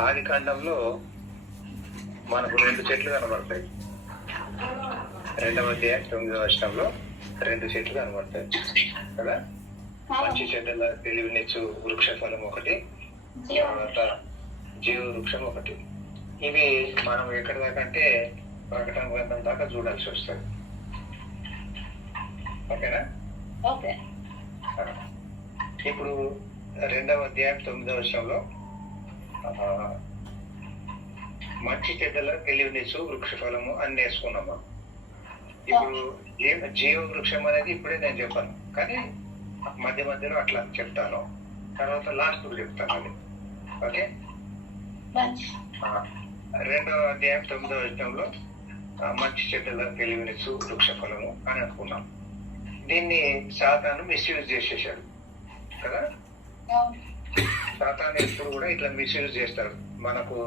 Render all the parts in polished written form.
ఆది కాండంలో మనకు 2 చెట్లు కనబడతాయి. 2వ అధ్యాయం 9వ వచనంలో 2 చెట్లు కనబడతాయి కదా. మంచి చెడ్డల తెలివినిచ్చు వృక్ష ఫలం ఒకటి, తర్వాత జీవ వృక్షం ఒకటి. ఇవి మనం ఎక్కడి దాకా అంటే ప్రకటన గ్రంథం దాకా చూడాల్సి వస్తుంది. ఓకేనా? ఓకే. ఇప్పుడు 2వ అధ్యాయం 9వ వచనంలో మంచి చెడ్డల తెలివినిచ్చు వృక్ష ఫలము అని నేర్చుకున్నాము. ఇప్పుడు జీవ వృక్షం అనేది ఇప్పుడే నేను చెప్పాను, కానీ మధ్య మధ్యలో అట్లా చెప్తాను, తర్వాత లాస్ట్ చెప్తాను అది. ఓకే. 2వ అధ్యాయం 9వ వచనంలో మంచి చెడ్డల తెలివినిచ్చు వృక్ష ఫలము అని అనుకున్నాం. దీన్ని సాతాను మిస్యూజ్ చేసేసాడు కదా. సాతాను ఎప్పుడు కూడా ఇట్లా మిస్యూజ్ చేస్తాడు. మనకు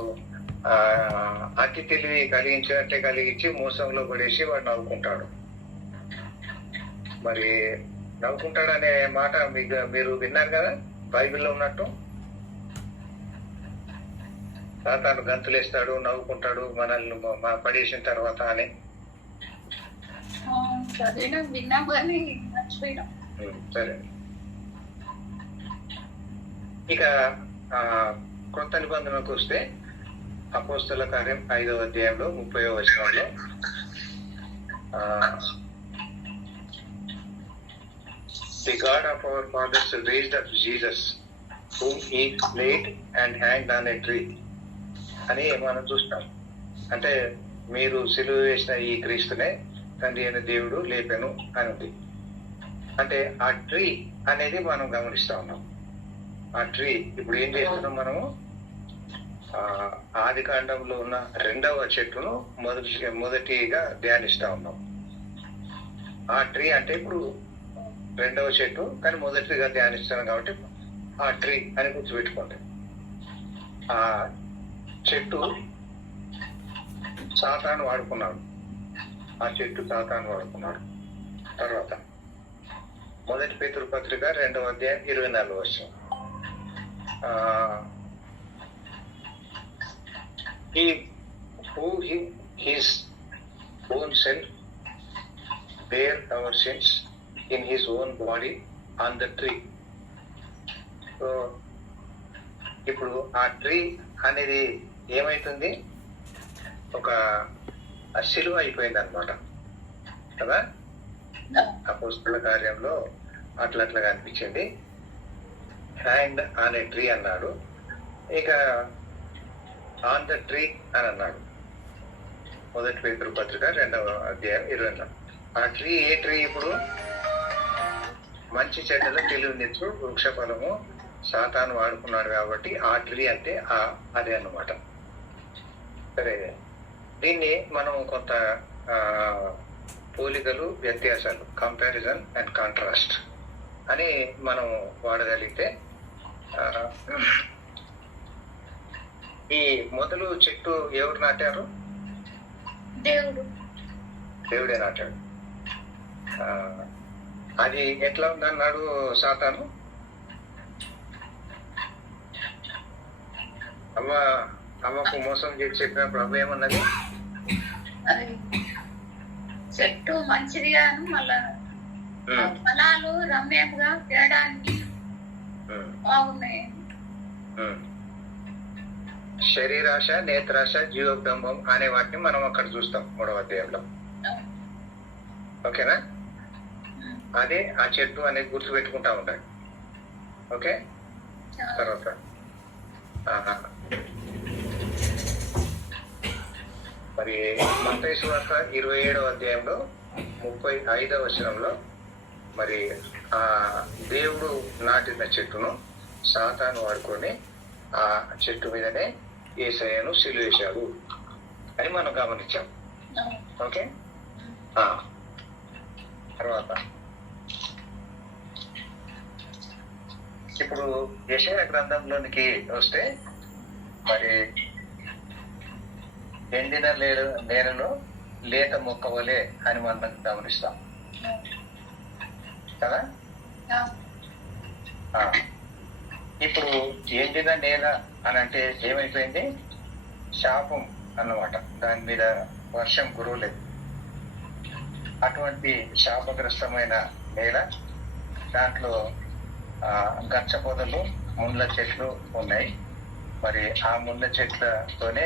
అతి తెలివి కలిగించినట్టే కలిగించి మోసంలో పడేసి వాడు నవ్వుకుంటాడు. మరి నవ్వుకుంటాడు అనే మాట మీరు విన్నారు కదా బైబిల్లో ఉన్నట్టు. సాతాను గంతులేస్తాడు, నవ్వుకుంటాడు మనల్ని పడేసిన తర్వాత అని. సరే, ఇక కొత్త నిబంధనకు వస్తే అపోస్తల కార్యం 5వ అధ్యాయంలో 30వ వచనంలో The God of our fathers raised up Jesus, whom he laid and hanged on a tree అని మనం చూస్తాం. అంటే మీరు సిలువ వేసిన ఈ క్రీస్తునే తండ్రి అయిన దేవుడు లేపెను అని ఉంది. అంటే ఆ ట్రీ అనేది మనం గమనిస్తా ఉన్నాం. ఆ ట్రీ ఇప్పుడు ఏం చేస్తున్నాం మనము, ఆది కాండంలో ఉన్న 2వ చెట్టును మొదటిగా ధ్యానిస్తా ఉన్నాం. ఆ ట్రీ అంటే ఇప్పుడు 2వ చెట్టు, కానీ మొదటిగా ధ్యానిస్తున్నాం కాబట్టి ఆ ట్రీ అని గుర్తుపెట్టుకోండి. ఆ చెట్టు సాతాను వాడుకున్నాడు. ఆ చెట్టు సాతాను వాడుకున్నాడు. తర్వాత 1 పేతురు పత్రిక 2వ అధ్యాయం 24వ వచనం, He who his own self bare our sins in his own body on the tree. So ఇప్పుడు ఆ ట్రీ అనేది ఏమైతుంది, ఒక శిలువ అయిపోయింది అనమాట కదా. అపోస్తల కార్యంలో అట్లా అనిపించింది. హ్యాండ్ ఆన్ ఏ ట్రీ అన్నాడు, ఇక ఆన్ ద ట్రీ అని అన్నాడు. 1 పేతురు పత్రిక 2వ అధ్యాయం 24. ఆ ట్రీ ఏ ట్రీ? ఇప్పుడు మంచి చెడ్డల తెలివినిచ్చు వృక్ష ఫలము సాతాను వాడుకున్నాడు కాబట్టి ఆ ట్రీ అంటే అదే అన్నమాట. సరే, దీన్ని మనం కొంత పోలికలు వ్యత్యాసాలు, కంపారిజన్ అండ్ కాంట్రాస్ట్ అని మనం వాడగలిగితే, ఈ మొదలు చెట్టు ఎవరు నాటారు? దేవుడే నాటాడు. అది ఎట్లా ఉందన్నాడు సాతాను? అమ్మకు మోసం చేసి చెప్పినప్పుడు అవ్వ ఏమన్నది? చెట్టు మంచిదిగాను, మళ్ళా ఫలాలు రమ్యంగా తేడానికి బాగున్నాయి. శరీరాశ, నేత్రాశ, జీవబ్రహ్మం అనే వాటిని మనం అక్కడ చూస్తాం 3వ అధ్యాయంలో. ఓకేనా? అదే ఆ చెట్టు అనేది గుర్తు పెట్టుకుంటా ఉంటాడు. ఓకే. తర్వాత మరి మత్తయి సువార్త 27వ అధ్యాయంలో 35వ వచనంలో మరి ఆ దేవుడు నాటిన చెట్టును సాతాను వాడుకొని ఆ చెట్టు మీదనే యేసయ్యను సిలువేశాడు అని మనం గమనించాం. ఓకే. తర్వాత ఇప్పుడు యెషయా గ్రంథంలోనికి వస్తే మరి ఎండిన నేలను లేత మొక్క వలె అని మనం గమనిస్తాం కదా. ఇప్పుడు ఎండిన నేల అని అంటే ఏమైపోయింది? శాపం అన్నమాట. దాని మీద వర్షం కురవలేదు. అటువంటి శాపగ్రస్తమైన నేల, దాంట్లో గచ్చ పొదలు, ముళ్ళ చెట్లు ఉన్నాయి. మరి ఆ ముళ్ళ చెట్లతోనే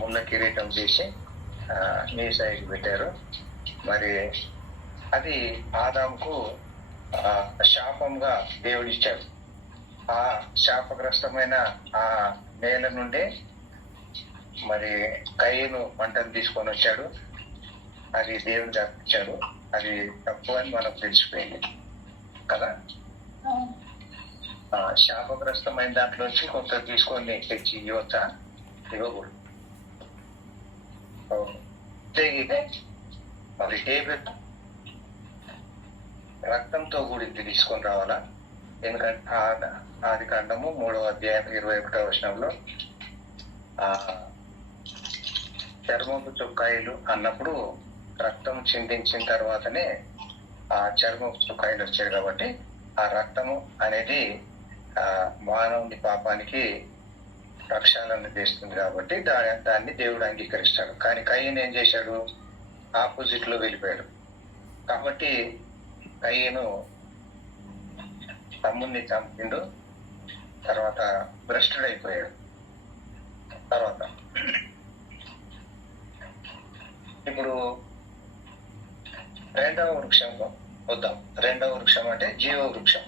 ముళ్ళ కిరీటం చేసి మీసాయికి పెట్టారు. మరి అది ఆదాముకు శాపంగా దేవుడిచ్చాడు. ఆ శాపగ్రస్తమైన ఆ నేల నుండే మరి కయ్యను పంటను తీసుకొని వచ్చాడు. అది దేవుడు అర్పించాడు. అది తప్పు అని మనకు తెలిసిపోయింది కదా. శాపగ్రస్తమైన దాంట్లోంచి కొంత తీసుకొని తెచ్చి ఇవ్వచ్చా? ఇవ్వకూడదు. మరి టేబుల్ రక్తంతో కూడింది తీసుకొని రావాలా? ఎందుకంటే ఆది కాండము 3వ అధ్యాయం 21వ వచనంలో చర్మపు చొక్కాయిలు అన్నప్పుడు రక్తం చిందించిన తర్వాతనే ఆ చర్మపు చొక్కాయిలు వచ్చాయి. కాబట్టి ఆ రక్తము అనేది మానవుని పాపానికి రక్షణను తెస్తుంది. కాబట్టి దాన్ని దేవుడు అంగీకరిస్తాడు. కానీ కయ్యను ఏం చేశాడు? ఆపోజిట్ లో వెళ్ళిపోయాడు. కాబట్టి కయ్యను తమ్ముడిని చంపిండు. తర్వాత భ్రష్టుడైపోయాడు. తర్వాత ఇప్పుడు రెండవ వృక్షం వద్దాం. రెండవ వృక్షం అంటే జీవ వృక్షం.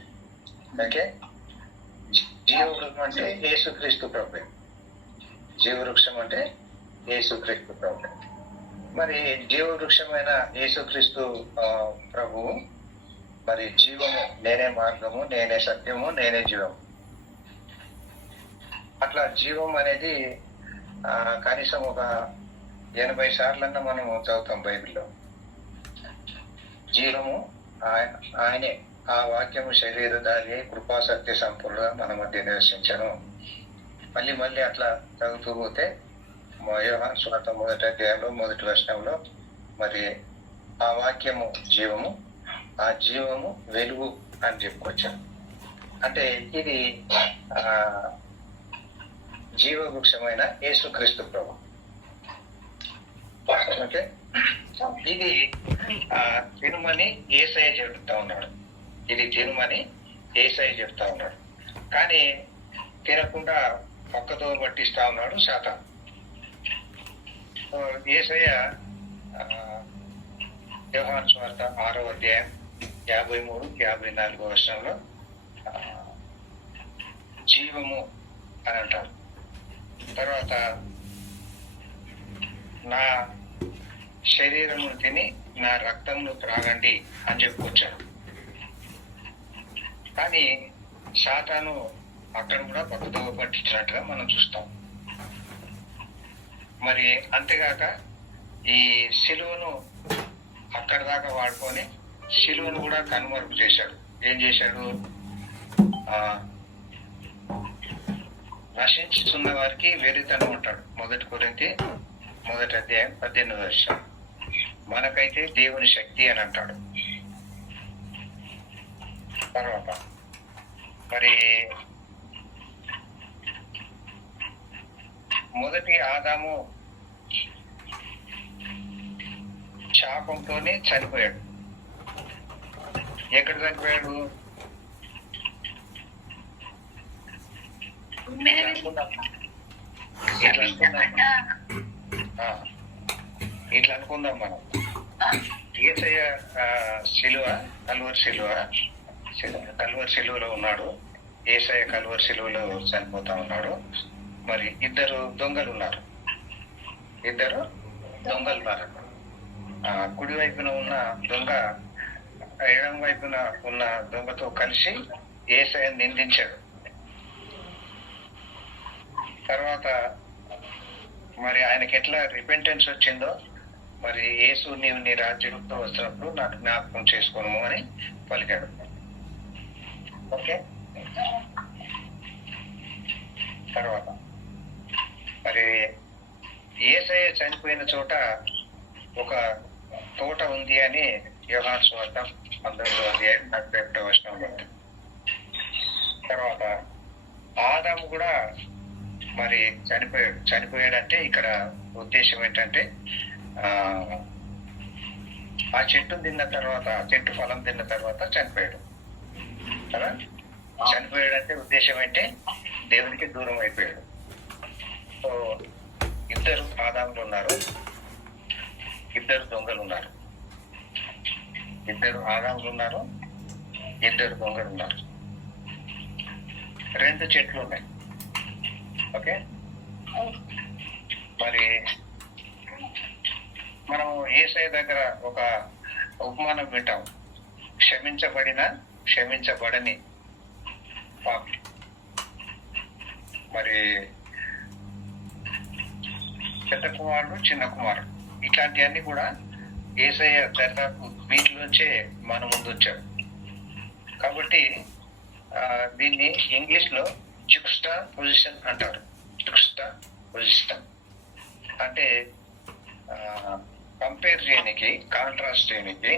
ఓకే, జీవ వృక్షం అంటే యేసుక్రీస్తు ప్రభు. జీవ వృక్షం అంటే యేసుక్రీస్తు ప్రభు. మరి జీవ వృక్షమైన యేసుక్రీస్తు ప్రభువు మరి జీవము, నేనే మార్గము, నేనే సత్యము, నేనే జీవము. అట్లా జీవం అనేది కనీసం ఒక 80 సార్లన్నా మనము చదువుతాం బైబిల్లో. జీవము ఆయనే. ఆ వాక్యము శరీరధారి కృపా సత్య సంపూర్ణ మన మధ్య నివసించను. మళ్ళీ అట్లా చదువుతూ పోతే యోహాను సువార్త 1వ అధ్యాయంలో 1వ వచనంలో మరి ఆ వాక్యము జీవము, ఆ జీవము వెలుగు అని చెప్పుకొచ్చాను. అంటే ఇది జీవ వృక్షమైన యేసుక్రీస్తు ప్రభు. ఓకే, ఇది తినుమని యేసయ్య చెబుతా ఉన్నాడు. ఇది తినుమని యేసయ్య చెప్తా ఉన్నాడు. కానీ తినకుండా పక్కతో పట్టిస్తా ఉన్నాడు సాతాను. యేసయ్య యోహాను సువార్త 6వ అధ్యాయం 53, 54 వచనంలో జీవము అని అంటారు. తర్వాత నా శరీరము తిని నా రక్తంను త్రాగండి అని చెప్పుకొచ్చాడు. కానీ సాతాను అక్కడ కూడా పక్కతో పట్టించినట్టుగా మనం చూస్తాం. మరి అంతేగాక ఈ సిలువను అక్కడ దాకా వాడుకొని సిలువను కూడా కనుమరుగు చేశాడు. ఏం చేశాడు? నశించుతున్న వారికి వెరితనం అంటాడు. 1 కొరింథీ 1వ అధ్యాయం 18వ వచనం. మనకైతే దేవుని శక్తి అని అంటాడు. తర్వాత మరి మొదటి ఆదాము శాపంతోనే చనిపోయాడు. ఎక్కడ చనిపోయాడు? ఇట్లా అనుకుందాం మనం. యేసయ్య కల్వరి సిలువలో ఉన్నాడు. యేసయ్య కల్వరి సిలువలో చనిపోతా ఉన్నాడు. మరి ఇద్దరు దొంగలు ఉన్నారు. కుడి వైపున ఉన్న దొంగ ఎడం వైపున ఉన్న దొంగతో కలిసి యేసయ్యను నిందించాడు. తర్వాత మరి ఆయనకి ఎట్లా రిపెంటెన్స్ వచ్చిందో, మరి యేసు నీవు నీ రాజ్యంతో వచ్చినప్పుడు నాకు జ్ఞాపకం చేసుకోను అని పలికాడు. ఓకే, తర్వాత మరి యేసయ్య చనిపోయిన చోట ఒక తోట ఉంది అని యోహాను సువార్త 19వ అధ్యాయం 41వ వచనంలో. తర్వాత ఆదాము కూడా మరి చనిపోయాడంటే ఇక్కడ ఉద్దేశం ఏంటంటే ఆ చెట్టు ఫలం తిన్న తర్వాత చనిపోయాడు కదా. చనిపోయాడంటే ఉద్దేశం ఏంటి? దేవునికి దూరం అయిపోయాడు. సో ఇద్దరు ఆదాములు ఉన్నారు, ఇద్దరు దొంగలు ఉన్నారు. ఇద్దరు ఆదాములు ఉన్నారు, ఇద్దరు దొంగలు ఉన్నారు. రెండు చెట్లు ఉన్నాయి. ఓకే, మరి మనం యేసయ్య దగ్గర ఒక ఉపమానం వింటాం, క్షమించబడని పాపి. మరి పెద్ద కుమారుడు, చిన్న కుమారుడు, ఇట్లాంటివన్నీ కూడా యేసయ్య దాదాపు వీటిలోంచే మన ముందు వచ్చాడు. కాబట్టి దీన్ని ఇంగ్లీష్ లో జుక్స్టా పొజిషన్ అంటారు. జుక్స్టా పొజిషన్ అంటే కంపేర్ చేయడానికి, కాంట్రాస్ట్ చేయడానికి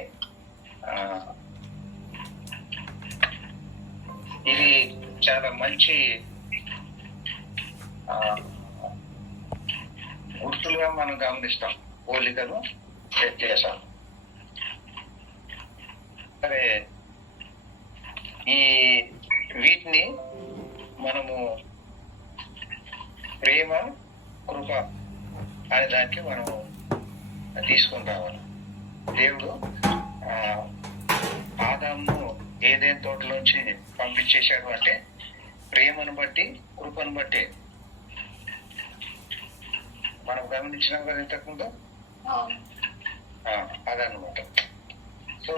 ఇది చాలా మంచి గుర్తులుగా మనం గమనిస్తాం, పోలికలు వ్యత్యాసాలు. సరే, వీటిని మనము ప్రేమ, కృప అనే దానికి మనము తీసుకొని రావాలి. దేవుడు ఆదామును ఏదైనా తోటలోంచి పంపించేశాడు అంటే ప్రేమను బట్టి, కృపను బట్టి. మనం గమనించినాం కదా ఇంతకుముందు, అదనమాట. సో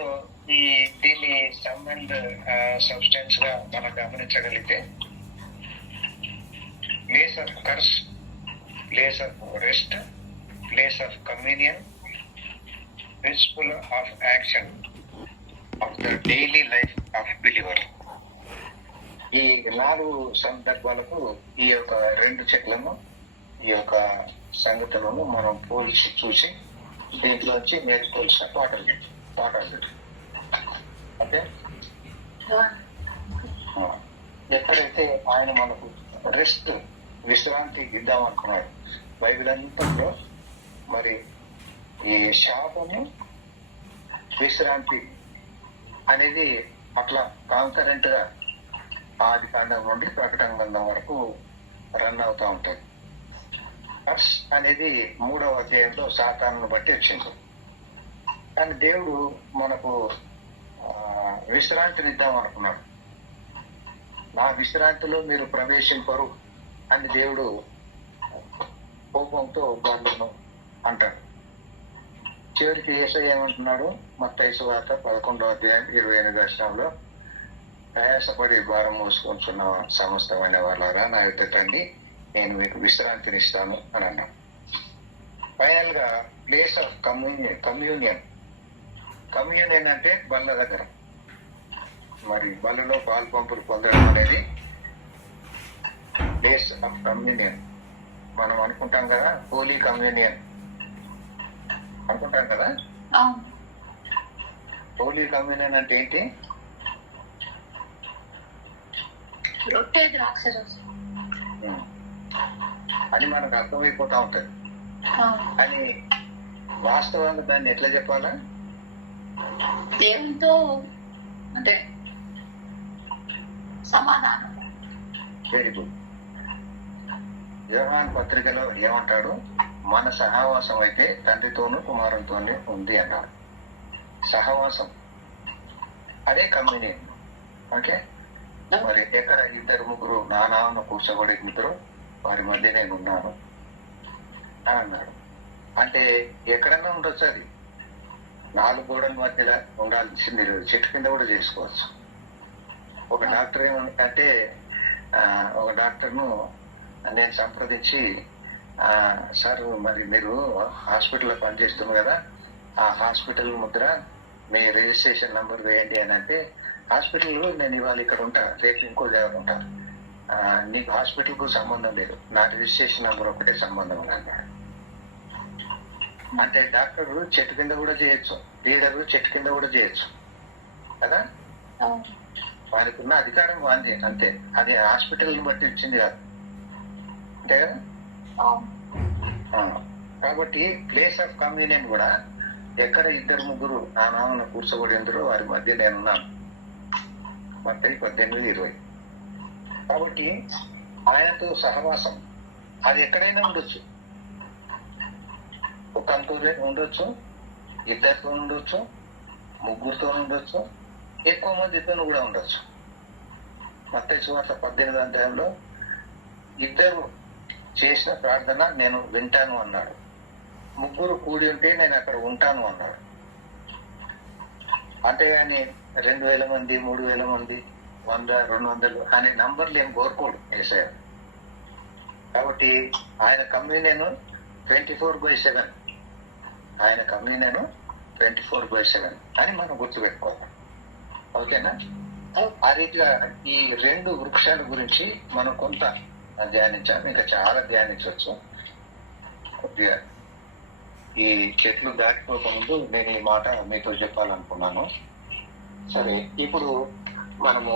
దీన్ని సబ్స్టెన్స్ గా మనం గమనించగలిగితే place of curse, place of rest, place of communion, principle of action of the daily life of believer. ఈ 4 సందర్భాలకు ఈ యొక్క 2 చెట్లను, ఈ యొక్క సంగతులను మనం పోల్చి చూసి దీంట్లోంచి నేర్చుకోవాల్సిన పాఠాలు. ఓకే, ఎక్కడైతే ఆయన మనకు రెస్ట్, విశ్రాంతి ఇద్దామనుకున్నాడు, బైబిల్ అంతలో మరి ఈ శాపము, విశ్రాంతి అనేది అట్లా కాన్కరెంట్ గా ఆది కాండం నుండి ప్రకటన గ్రంథం వరకు రన్ అవుతా ఉంటాయి. కర్స్ అనేది 3వ అధ్యాయంలో సాతానును బట్టి వచ్చింది. కానీ దేవుడు మనకు విశ్రాంతిని ఇద్దాం అనుకున్నాడు. నా విశ్రాంతిలో మీరు ప్రవేశింపరు అని దేవుడు కోపంతో వాళ్ళను అంటాడు. చివరికి యేసయ్య ఏమంటున్నాడు? మత్తయి సువార్త 11వ అధ్యాయం 28వ వచనంలో, ప్రయాసపడి భారం మోసుకొంచున్న సమస్తమైన వాళ్ళారా నా యొద్దకు రండి, నేను మీకు విశ్రాంతిని ఇస్తాను అని అన్నాడు. ఫైనల్ గా ప్లేస్ ఆఫ్ కమ్యూనియన్ అంటే బల్ల దగ్గర. మరి బల్లలో పాలు పంపులు పొందడం అనేది ప్లేస్ ఆఫ్ కమ్యూనియన్. మనం అనుకుంటాం కదా, హోలీ కమ్యూనియన్ అనుకుంటాం కదా. హోలీ కమ్యూనియన్ అంటే ఏంటి? అని మనకు అర్థమైపోతా ఉంటది. అని వాస్తవంగా దాన్ని ఎట్లా చెప్పాలా? దేవునితో అంటే సమాధానం. Very good. యోహాను పత్రికలో ఏమంటాడు? మన సహవాసం అయితే తండ్రితోనూ కుమారునితోనే ఉంది అన్నాడు. సహవాసం అదే కమ్యూనియన్. ఓకే, మరి ఎక్కడ 2-3 నా నామమున కూర్చోబడి ఉంటారో వారి మధ్య నేను ఉన్నాను అని అన్నాడు. అంటే ఎక్కడన్నా ఉండొచ్చు, అది 4 గోడల మధ్యలో ఉండాల్సింది లేదు, చెట్టు కింద కూడా చేసుకోవచ్చు. ఒక డాక్టర్ ఏమంటే, ఒక డాక్టర్ను నేను సంప్రదించి, సార్ మరి మీరు హాస్పిటల్లో పనిచేస్తున్నారు కదా, ఆ హాస్పిటల్ ముద్ర మీ రిజిస్ట్రేషన్ నంబర్ వేయండి అని అంటే, హాస్పిటల్లో నేను ఇవాళ ఇక్కడ ఉంటా, రేపు ఇంకో దగ్గర ఉంటా, నీకు హాస్పిటల్ కు సంబంధం లేదు, నా రిజిస్ట్రేషన్ నంబర్ ఒకటే సంబంధం అని అన్నాడు. అంటే డాక్టర్ చెట్టు కింద కూడా చేయొచ్చు, లీడర్ చెట్టు కింద కూడా చేయొచ్చు కదా. వారికి ఉన్న అధికారం వాంది అంతే, అది హాస్పిటల్ బట్టి ఇచ్చింది కాదు. అంతే కదా. ఆ, కాబట్టి ప్లేస్ ఆఫ్ కమ్యూనియన్ కూడా ఎక్కడ ఇద్దరు ముగ్గురు నా నామను కూర్చోబడి ఉందరో వారి మధ్య నేనున్నాను. మత్తయి 18:20. కాబట్టి ఆయనతో సహవాసం అది ఎక్కడైనా ఉండొచ్చు. ఒక్కరితో ఉండొచ్చు, ఇద్దరితో ఉండొచ్చు, ముగ్గురితో ఉండొచ్చు, ఎక్కువ మందితో కూడా ఉండొచ్చు. మత్తయి సువార్త 18వ అధ్యాయంలో ఇద్దరు చేసిన ప్రార్థన నేను వింటాను అన్నాడు. ముగ్గురు కూడి ఉంటే నేను అక్కడ ఉంటాను అన్నాడు. అంటే అని 2000 మంది, 3000 మంది, 100, 200 అనే నంబర్లు ఏం కోరుకోడు యేసయ్య. కాబట్టి ఆయన కమ్యూనియన్ 24/7. ఆయన కమ్యూనియన్ 24/7 అని మనం గుర్తుపెట్టుకోవాలి. ఓకేనా? ఆ రీతిగా ఈ 2 వృక్షాల గురించి మనం కొంత ధ్యానించాం. ఇంకా చాలా ధ్యానించవచ్చు. కొద్దిగా ఈ చెట్లు దాటిపోకముందు నేను ఈ మాట మీతో చెప్పాలనుకున్నాను. సరే, ఇప్పుడు మనము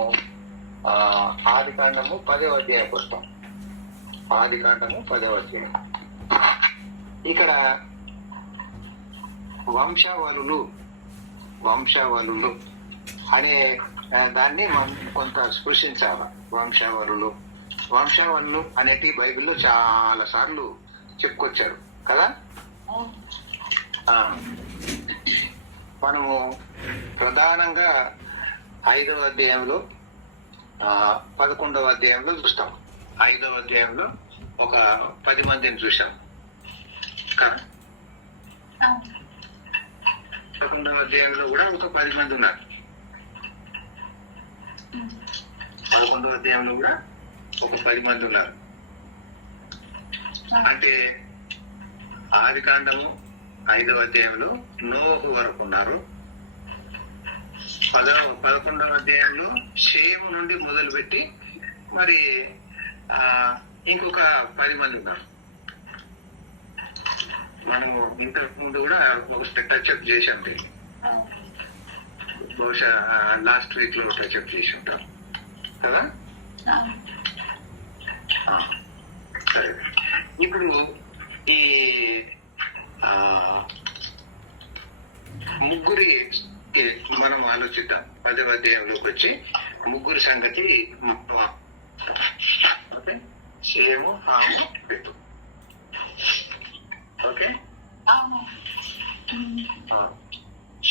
ఆదికాండము 10వ అధ్యాయంకి వస్తాం. ఆదికాండము 10వ అధ్యాయం. ఇక్కడ వంశావళులు అనే దాన్ని మనం కొంత స్పృశించాలి. వంశావళులు అనేటి బైబిల్లో చాలా సార్లు చెప్పుకొచ్చారు కదా. మనము ప్రధానంగా 5వ అధ్యాయంలో 11వ అధ్యాయంలో చూస్తాం. 5వ అధ్యాయంలో ఒక 10 మందిని చూసాం కదా. 11వ అధ్యాయంలో కూడా ఒక 10 మంది ఉన్నారు. 11వ అధ్యాయంలో కూడా ఒక 10 మంది ఉన్నారు. అంటే ఆదికాండము 5వ అధ్యాయంలో నోహు వరకు ఉన్నారు. 11వ అధ్యాయంలో షేము నుండి మొదలుపెట్టి మరి ఇంకొక 10 మంది ఉన్నారు. మనము ఇంతకు ముందు కూడా ఒక టచ్అప్ చేసాం. బహుశా లాస్ట్ వీక్ లో టచ్అప్ చేసి ఉంటాం కదా. సరే, ఇప్పుడు ఈ ముగ్గురి మనం ఆలోచిద్దాం. 10వ అధ్యాయంలోకి వచ్చి ముగ్గురి సంగతి. ఓకే, షేము, హాము, పెతు. ఓకే,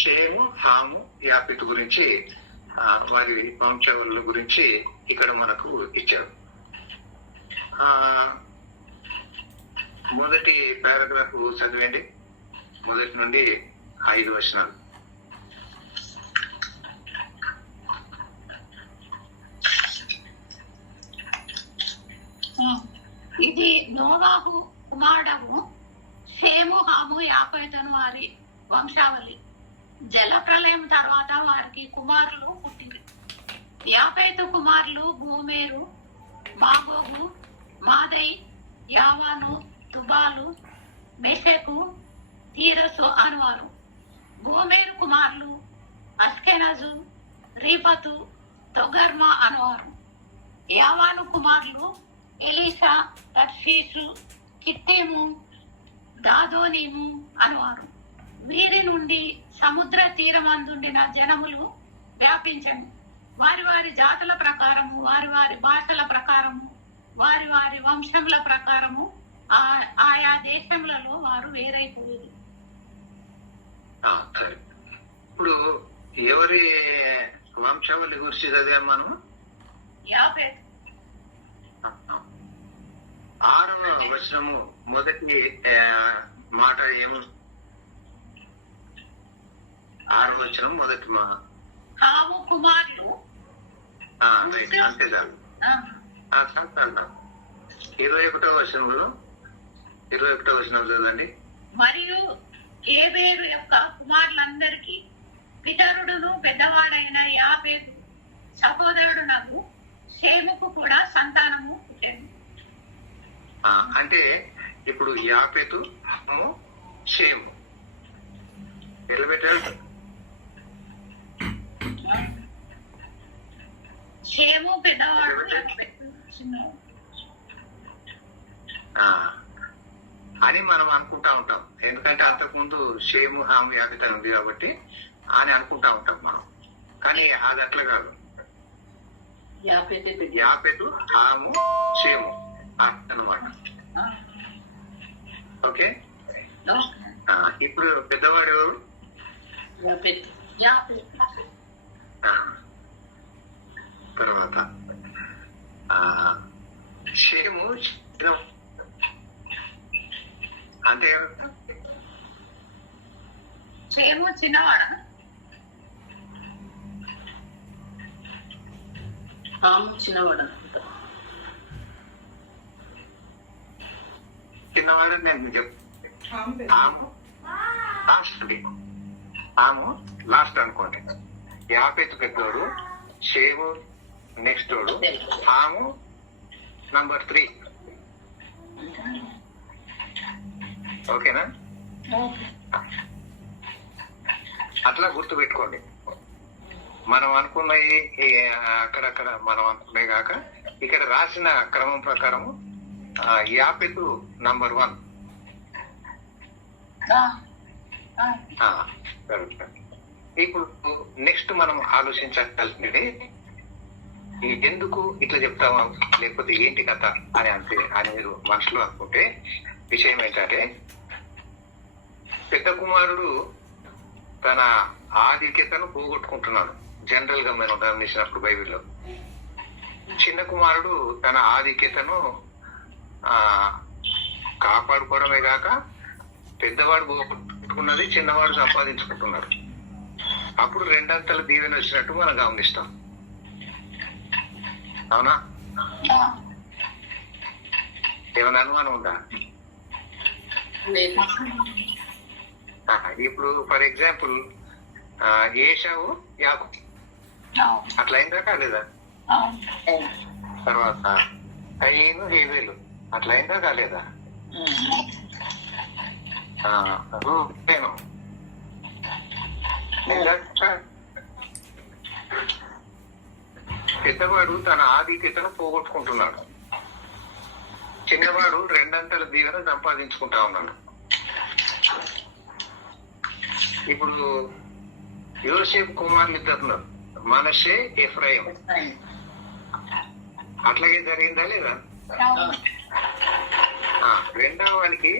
షేము, హాము, యాపెతు గురించి వారి వంశావళుల గురించి ఇక్కడ మనకు ఇచ్చారు. మొదటి పారాగ్రాఫ్ చదివండి, మొదటి నుండి 5 వచనాలు. ఇది నోవాహు కుమారుడము షేము, హాము, యాపెతును వారి వంశావళి. జల ప్రళయం తర్వాత వారికి కుమారులు పుట్టింది. యాపెతు కుమారులు గోమెరు, మాగోగు, మాదై, యావాను, తుబాలు, మెషెకు, తీరసు అనువారు. గోమెరు కుమారులు అస్కెనజు, రీపతు, తొగర్మ అనువారు. యావాను కుమారులు ఎలీషా, తర్షీషు, కిత్తీము, దాదోనీము అనువారు. వీరి నుండి సముద్ర తీరమందుండిన జనములు వ్యాపించను. వారి వారి జాతుల ప్రకారము, వారి వారి భాషల ప్రకారము, వారి వారి వంశముల ప్రకారము ఆయా దేశములలో వారు వేరైపోయేది. ఇప్పుడు ఎవరి వంశావళి గురించి చదివాం మనం? యాపెతు. 6వ వచనము మొదటి మాట ఏము? 6వ వచనం మొదటి హాము కుమారులు అంతే చాలు. 21వ వచనంలో 21వ వచనం చదవండి. మరియు ఏబేరు యొక్క కుమారులందరికీ పితరుడును పెద్దవాడైన యాపెతు సహోదరుడు నగు షేముకు కూడా సంతానము పుట్టింది. అంటే ఇప్పుడు యాపెతు, హాము, షేము నిలబెట్టాడు. షేము పెద్దవాడు, అని మనం అనుకుంటా ఉంటాం. ఎందుకంటే అంతకుముందు షేము హాము యాపిత ఉంది కాబట్టి అని అనుకుంటా ఉంటాం మనం. కానీ అది అట్లా కాదు. యాపెతు హాము షేము అన్నమాట. ఓకే, ఇప్పుడు పెద్దవాడు ఎవరు? తర్వాత షేము అంతే కదా. షేము చిన్నవాడా? చిన్నవాడు నేను చెప్తాను. లాస్ట్ అనుకోండి. యాపెతు పెద్దోడు, షేము నెక్స్ట్ వాడు, హాము నంబర్ 3. ఓకేనా? అట్లా గుర్తు పెట్టుకోండి. మనం అనుకున్నవి అక్కడక్కడ మనం అనుకున్నాయి కాక ఇక్కడ రాసిన క్రమం ప్రకారము యాపెతు నంబర్ 1. ఇప్పుడు నెక్స్ట్ మనం ఆలోచించాల్సింది ఎందుకు ఇట్లా చెప్తామా, లేకపోతే ఏంటి కథ అని మీరు మనసులో అనుకుంటే విషయం ఏంటంటే, పెద్ద కుమారుడు తన ఆధిక్యతను పోగొట్టుకుంటున్నాడు. జనరల్ గా మనం గమనించినప్పుడు బైబిల్లో చిన్న కుమారుడు తన ఆధిక్యతను కాపాడుకోవడమే కాక పెద్దవాడు పోగొట్టుకున్నది చిన్నవాడు సంపాదించుకుంటున్నాడు. అప్పుడు రెండంతల దీవెన వచ్చినట్టు మనం గమనిస్తాం. అవునా? ఏమైనా అనుమానం ఉందా? ఇప్పుడు ఫర్ ఎగ్జాంపుల్ ఏషావు యాకోబు అట్లా అయిందా కాలేదా? తర్వాత కయీను హేబేలు అట్లా అయిందా కాలేదా? రూబేను పెద్దవాడు తన ఆధిక్యతను పోగొట్టుకుంటున్నాడు, చిన్నవాడు రెండంతల దీవెన సంపాదించుకుంటా ఉన్నాడు. ఇప్పుడు యోసేపు కుమారులు ఇద్దరు, మనషే ఎఫ్రాయిం. అట్లాగే జరిగిందా లేదా? రెండవ వానికి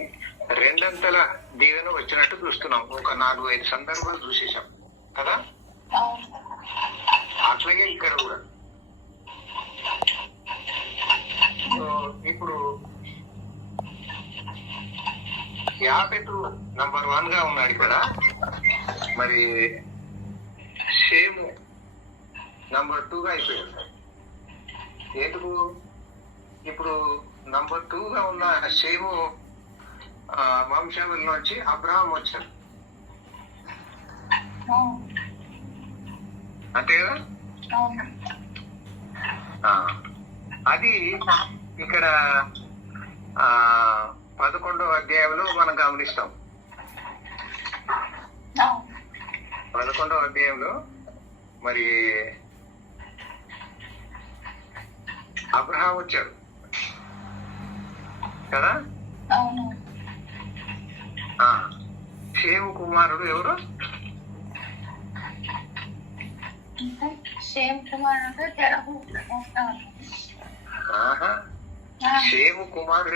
రెండంతల దీవెన వచ్చినట్టు చూస్తున్నాం. ఒక 4-5 సందర్భాలు చూసేసాం కదా. అట్లాగే ఇక్కడ కూడా. ఇప్పుడు యాపెతు నంబర్ 1 గా ఉన్నాడు ఇక్కడ. మరి షేము నంబర్ 2 గా అయిపోయాడు. ఎందుకు? ఇప్పుడు నంబర్ 2 గా ఉన్న షేము వంశావళి నుంచి అబ్రహాం వచ్చాడు, అంతే కదా. అది ఇక్కడ 11వ అధ్యాయంలో మనం గమనిస్తాం. 11వ అధ్యాయంలో మరి అబ్రహాం వచ్చాడు కదా. షేము కుమారుడు ఎవరు? షేము కుమారుడు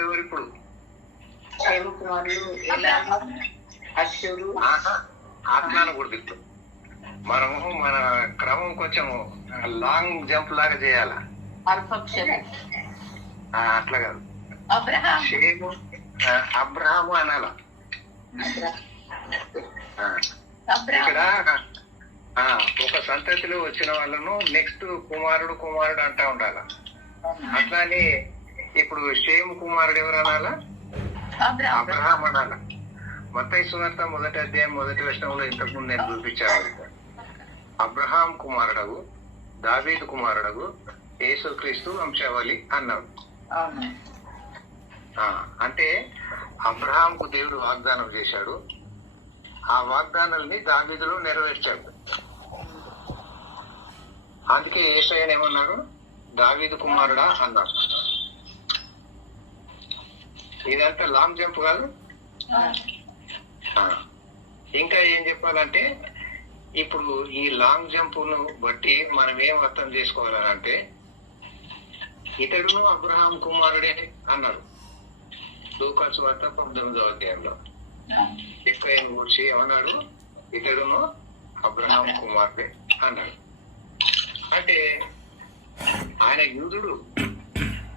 ఎవరు? ఇప్పుడు ఆత్మాను గుర్తిస్తూ మనము మన క్రమం కొంచెం లాంగ్ జంప్ లాగా చేయాల. అట్లా కాదు, షేము అబ్రహాము అనాల. ఇక్కడ ఒక సంతతిలో వచ్చిన వాళ్ళను నెక్స్ట్ కుమారుడు కుమారుడు అంటా ఉండాల. అట్లానే ఇప్పుడు షేము కుమారుడు ఎవరు అనాలా? అబ్రహాం అనాల. మత్తయి సువార్త 1వ అధ్యాయం 1వ వచనంలో ఇంతకు ముందు నేను చూపించాను. అబ్రహాం కుమారుడగు, దావీదు కుమారుడగు, యేసుక్రీస్తు వంశావళి అన్నాడు. అంటే అబ్రహాంకు దేవుడు వాగ్దానం చేశాడు, ఆ వాగ్దానాల్ని దావీదులో నెరవేర్చాడు. అందుకే యేసయ్యను ఏమన్నాడు? దావీదు కుమారుడా అన్నాడు. ఇదంతా లాంగ్ జంప్ కాదు. ఇంకా ఏం చెప్పాలంటే ఇప్పుడు ఈ లాంగ్ జంప్ ను బట్టి మనం ఏం అర్థం చేసుకోవాలంటే ఇతడును అబ్రహాం కుమారుడే అన్నారు లూకా సువార్త 19వ అధ్యాయంలో. ఎఫ్రాయిము గురించి ఏమన్నాడు? ఇతడును అబ్రహాం కుమారుడే అన్నాడు. అంటే ఆయన యూదుడు,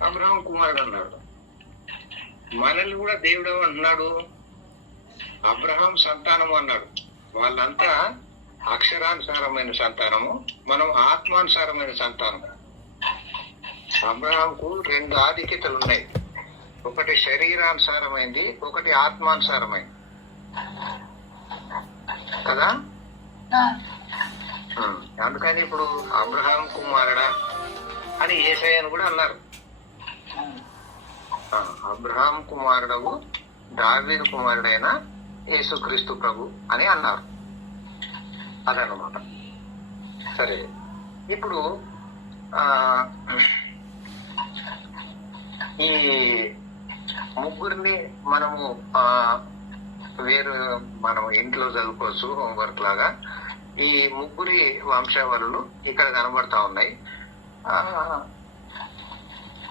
అబ్రహాం కుమారుడు అన్నాడు. మనల్ని కూడా దేవుడు అన్నాడు అబ్రహాం సంతానము అన్నాడు. వాళ్ళంతా అక్షరానుసారమైన సంతానము, మనం ఆత్మానుసారమైన సంతానం. అబ్రహాంకు 2 ఆధిక్యతలు ఉన్నాయి, ఒకటి శరీరానుసారమైంది, ఒకటి ఆత్మానుసారమైంది కదా. అందుకని ఇప్పుడు అబ్రహాం కుమారుడా అని యేసయ్యను కూడా అన్నారు. అబ్రహాం కుమారుడవు దావీదు కుమారుడైన యేసుక్రీస్తు ప్రభు అని అన్నారు. అదన్నమాట. సరే, ఇప్పుడు ఈ ముగ్గురిని మనము మనం ఇంట్లో చదువుకోవచ్చు హోంవర్క్ లాగా. ఈ ముగ్గురి వంశావళులు ఇక్కడ కనబడతా ఉన్నాయి.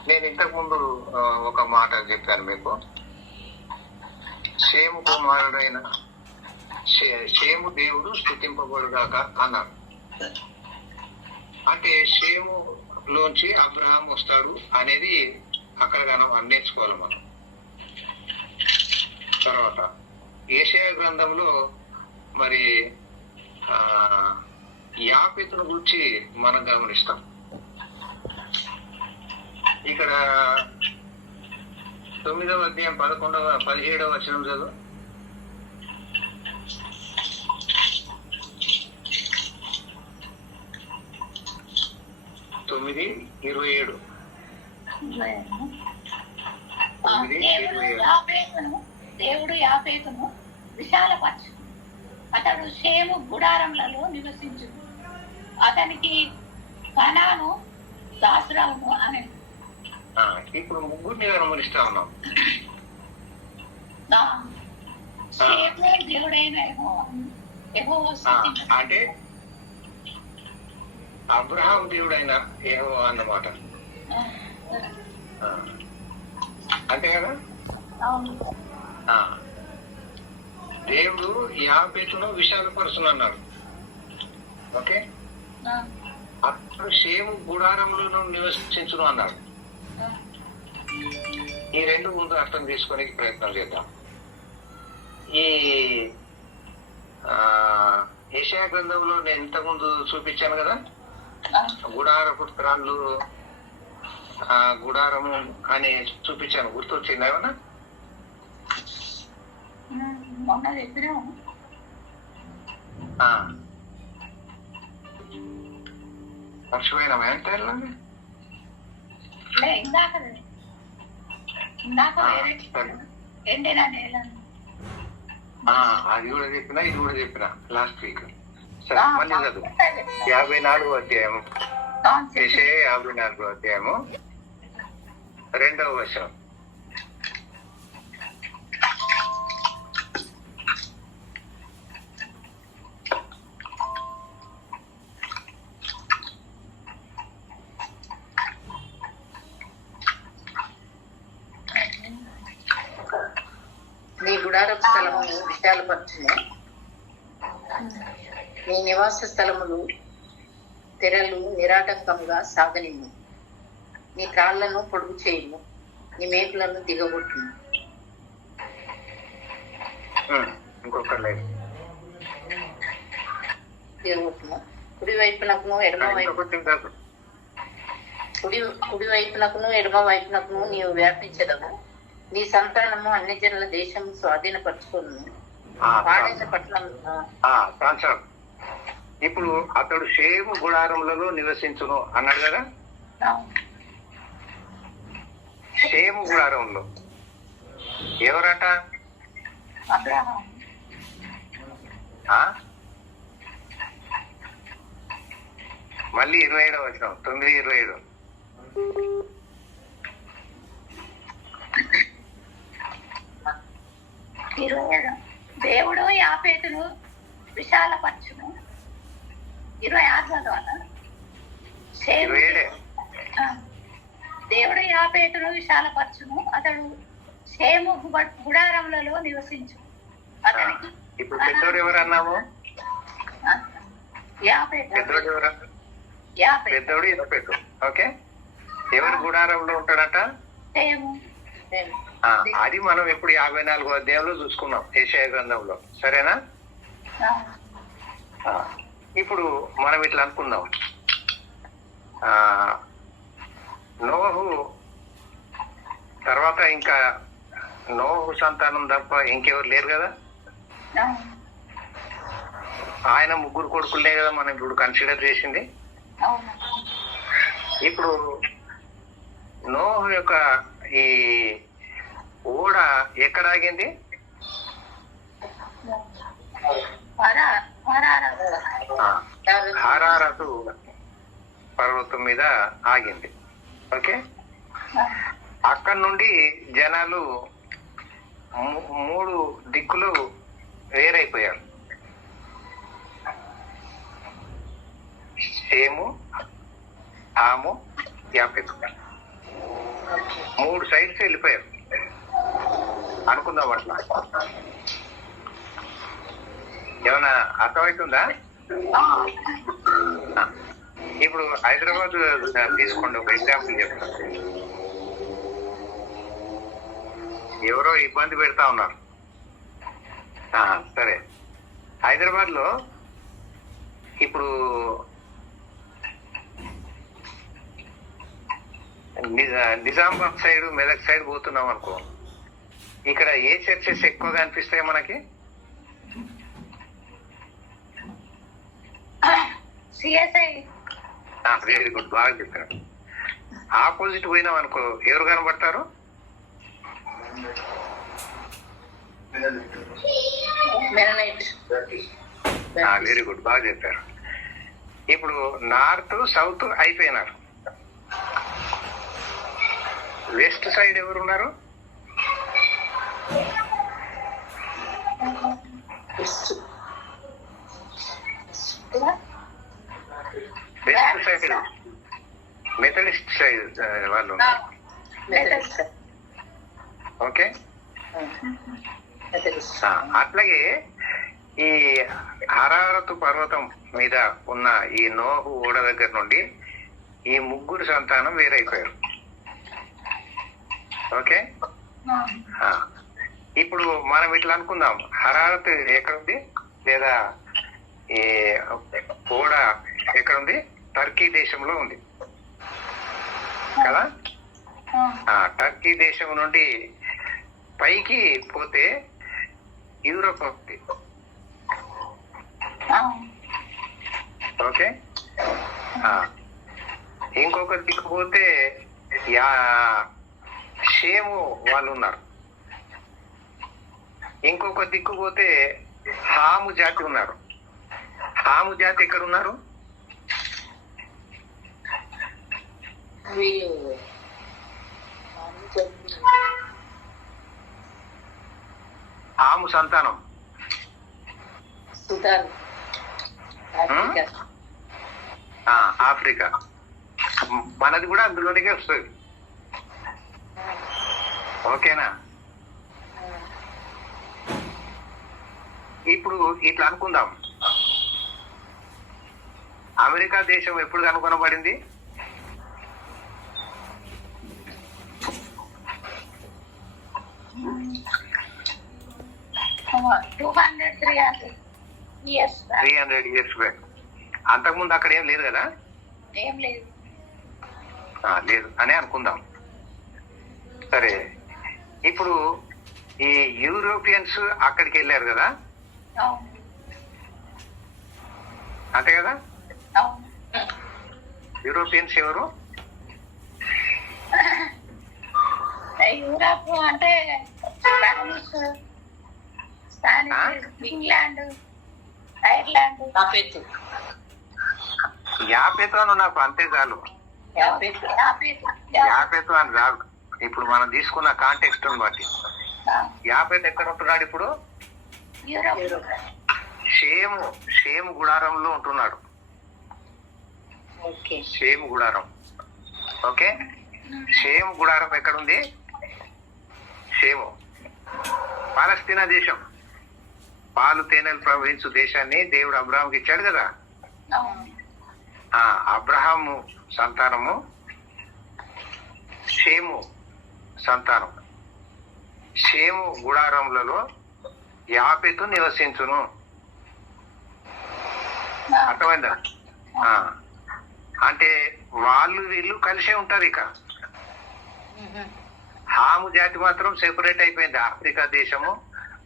నేను ఇంతకుముందు ఒక మాట చెప్పాను మీకు. షేము కుమారుడైన షేము దేవుడు స్తుతింపబడుగాక అన్నాడు. అంటే షేము లోంచి అబ్రహాం వస్తాడు అనేది అక్కడ నేర్చుకోవాలి మనం. తర్వాత యెషయా గ్రంథంలో మరి యాపెతును గురించి మనం గమనిస్తాం. ఇక్కడ 9వ అధ్యాయం 17వ వచనం చదువు. 9:27. దేవుడు యాపేతును విశాలపరచు, అతడు షేము గుడారములలో నివసించు, అతనికి కనాను దాసురాలను అని. ఇప్పుడు ముగ్గురిని గమనిస్తా ఉన్నాం. దేవుడైన అంటే అబ్రహాం దేవుడైన యెహోవా అన్నమాట. అంతే కదా. దేవుడు యాపెతును విశాలపరచును అన్నాడు. ఓకే, అప్పుడు షేము గుడారములను నివసించును అన్నాడు. ఈ 2 ముందు అర్థం చేసుకోనికి ప్రయత్నం చేద్దాం. ఈ యెషయా గ్రంథంలో నేను ఇంతకుముందు చూపించాను కదా, గుడార పుత్రాలు గుడారము అని చూపించాను. గుర్తొచ్చింది ఏమన్నా? మర్చిపోయినామా? అంటే అది కూడా చెప్పినా, ఇది కూడా చెప్పినా లాస్ట్ వీక్. సరే, మళ్ళీ చదువు. 54వ అధ్యాయము, యెషయా 54వ అధ్యాయము 2వ వచనం. నీ గుడారపు స్థలమును విశాలపరచును, నీ నివాస స్థలములు తెరలు నిరాటంకంగా సాగనిమ్ము, నీ త్రాళ్లను పొడుగు చేయుము, నీ మేకులను దిగగొట్టుము. దిగగొట్టుము. కుడి వైపునకును ఎడమ వైపునకును నీవు వ్యాపించదవు. నీ సంతానము అన్ని జనుల దేశం స్వాధీనపరచుకును. పాడైన పట్టణం. ఇప్పుడు అతడు షేము గుడారములలో నివసించును అన్నాడు కదా. షేము గుడారంలో ఎవరట? మళ్ళీ 27వ వచనం, 9:27. 27 దేవుడు యాపేతును విశాలపరచును. 26 చదవాలా? 27. దేవుడు యాపేతును విశాలపరచును, అతడు షేము గుడారములలో నివసించు. అతనికి ఇప్పుడు పెద్దోడు ఎవరు అన్నాము? యాపేతు. పెద్దోడు ఎవరు? యాపేతు. పెద్దోడు యాపేతు. ఓకే, ఎవరు గుడారంలో ఉంటాడట? షేము. అది మనం ఇప్పుడు 54వ అధ్యాయంలో చూసుకున్నాం, యెషయా గ్రంథంలో. సరేనా? ఇప్పుడు మనం ఇట్లా అనుకుందాం, నోహు తర్వాత ఇంకా నోహు సంతానం తప్ప ఇంకెవరు లేరు కదా. ఆయన 3 కొడుకులే కదా మనం ఇప్పుడు కన్సిడర్ చేసింది. ఇప్పుడు నోహు యొక్క ఈ ఓడ ఎక్కడ ఆగింది? హరారతు పర్వతం మీద ఆగింది. ఓకే, అక్కడ నుండి జనాలు 3 దిక్కులు వేరైపోయారు. షేము, హాము, యాపెతు 3 సైడ్స్ వెళ్ళిపోయారు అనుకుందాం. అట్లా ఏమన్నా అర్థమవుతుందా? ఇప్పుడు హైదరాబాద్ తీసుకోండి, ఒక ఎగ్జాంపుల్ చెప్తాను. ఎవరో ఇబ్బంది పెడతా ఉన్నారు. సరే, హైదరాబాద్ లో ఇప్పుడు నిజామాబాద్ సైడ్, మెదక్ సైడ్ పోతున్నాం అనుకో, ఇక్కడ ఏ చర్చెస్ ఎక్కువగా అనిపిస్తాయి మనకి? వెరీ గుడ్, బాగా చెప్పారు. ఆపోజిట్ పోయినాం అనుకో, ఎవరు కనబడతారు? వెరీ గుడ్, బాగా చెప్పారు. ఇప్పుడు నార్త్ సౌత్ అయిపోయినారు, వెస్ట్ సైడ్ ఎవరు ఉన్నారు? వెస్ట్ సైడ్ మెథడిస్ట్ సైడ్ వాళ్ళు ఉన్నారు. ఓకే, అట్లాగే ఈ హరారతు పర్వతం మీద ఉన్న ఈ నోహు ఓడ దగ్గర నుండి ఈ 3 సంతానం వేరైపోయారు. ఓకే, ఇప్పుడు మనం ఇట్లా అనుకుందాం, హరారత్ ఎక్కడుంది, లేదా ఈ ఓడ ఎక్కడుంది? టర్కీ దేశంలో ఉంది కదా. టర్కీ దేశం నుండి పైకి పోతే యూరోప్ ఉంది. ఓకే, ఇంకొక దిక్కు పోతే షేము వాళ్ళు ఉన్నారు. ఇంకొక దిక్కు పోతే హాము జాతి ఉన్నారు. హాము జాతి ఎక్కడ ఉన్నారు? హాము సంతానం ఆఫ్రికా. మనది కూడా అందులోనికే వస్తుంది. ఓకేనా? ఇప్పుడు ఇట్లా అనుకుందాం, అమెరికా దేశం ఎప్పుడు కనుగొనబడింది? Yes, 300 years back. అంతకుముందు అక్కడ ఏం లేదు కదా? ఏం లేదు. లేదు అని అనుకుందాం. సరే, ఇప్పుడు ఈ యూరోపియన్స్ అక్కడికి వెళ్ళారు కదా, అంతే కదా? యూరోపియన్స్ ఎవరు? యూరప్ అంటే స్పానిష్, ఇంగ్లాండ్, ఐర్లాండ్. యాపేతు అని నాకు అంతే చాలు. యాపేతు అని చాలు. ఇప్పుడు మనం తీసుకున్న కాంటెక్స్ట్ బట్టి యాపెత్ ఎక్కడ ఉంటున్నాడు ఇప్పుడు? యూరోప్. షేము గుడారంలో ఉంటున్నాడు. ఓకే. షేము గుడారం. ఓకే, షేము గుడారం ఎక్కడుంది? షేము పాలస్తీనా దేశం, పాలు తేనెలు ప్రవహించు దేశాన్ని దేవుడు అబ్రహాంకి ఇచ్చాడు కదా. అబ్రహాము సంతానము షేము సంతానం. షేము గుడారములలో యాపెతు నివసించును. అర్థమైందా? అంటే వాళ్ళు వీళ్ళు కలిసే ఉంటారు. ఇక హాము జాతి మాత్రం సెపరేట్ అయిపోయింది. ఆఫ్రికా దేశము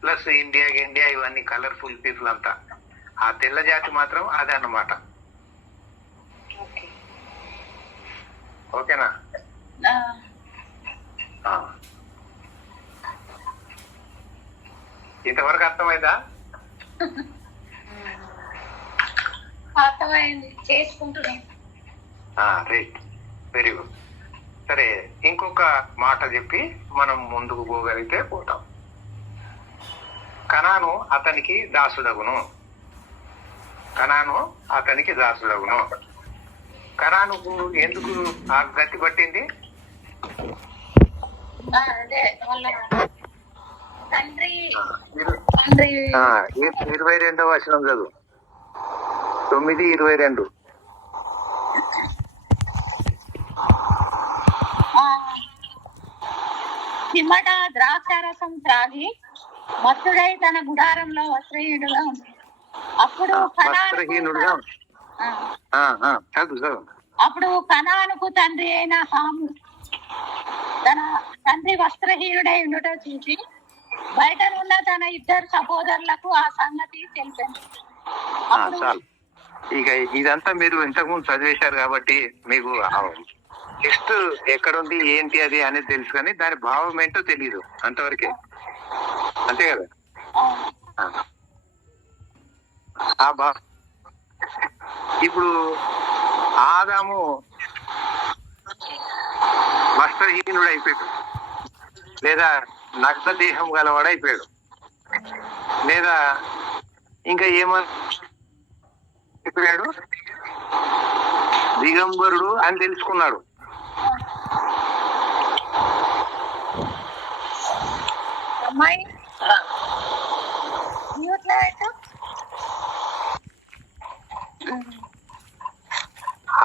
ప్లస్ ఇండియా ఇవన్నీ కలర్ఫుల్ పీపుల్ అంతా. ఆ తెల్ల జాతి మాత్రం అదే అన్నమాట. ఓకేనా? ఇంతవరకు అర్థమైందా? అర్థమైంది, చేసుకుంటున్నాను. Right, very good. సరే, ఇంకొక మాట చెప్పి మనం ముందుకు పోగలిగితే పోతాం. కనాను అతనికి దాసుడగును. కనానుకు ఎందుకు ఆ గతి పట్టింది? అదే వాళ్ళ తండ్రి 22వ వచనం చదువు. 9:22. పిమ్మట ద్రాక్షారసం త్రాగి మత్తుడై తన గుడారంలో వస్త్రహీనుడుగా ఉంది. అప్పుడు కనానుకు తండ్రి అయిన హాము తన తండ్రి వస్త్రహీనుడై ఉండట చూసి బయట ఉన్న తన ఇద్దరు సహోదరులకు ఆ సంగతి తెలిపింది. చాలు, ఇక ఇదంతా మీరు ఇంతకుముందు చదివేశారు కాబట్టి మీకు జస్ట్ ఎక్కడుంది ఏంటి అది అనేది తెలుసు, కానీ దాని భావం ఏంటో తెలియదు అంతవరకే. అంతే కదా? ఇప్పుడు ఆదాము వస్త్రహీనుడు అయిపోయాడు, లేదా నగ్న దేహం గలవాడు అయిపోయాడు, లేదా ఇంకా ఏమన్నాడు, దిగంబరుడు అని తెలుసుకున్నాడు. అమ్మాయి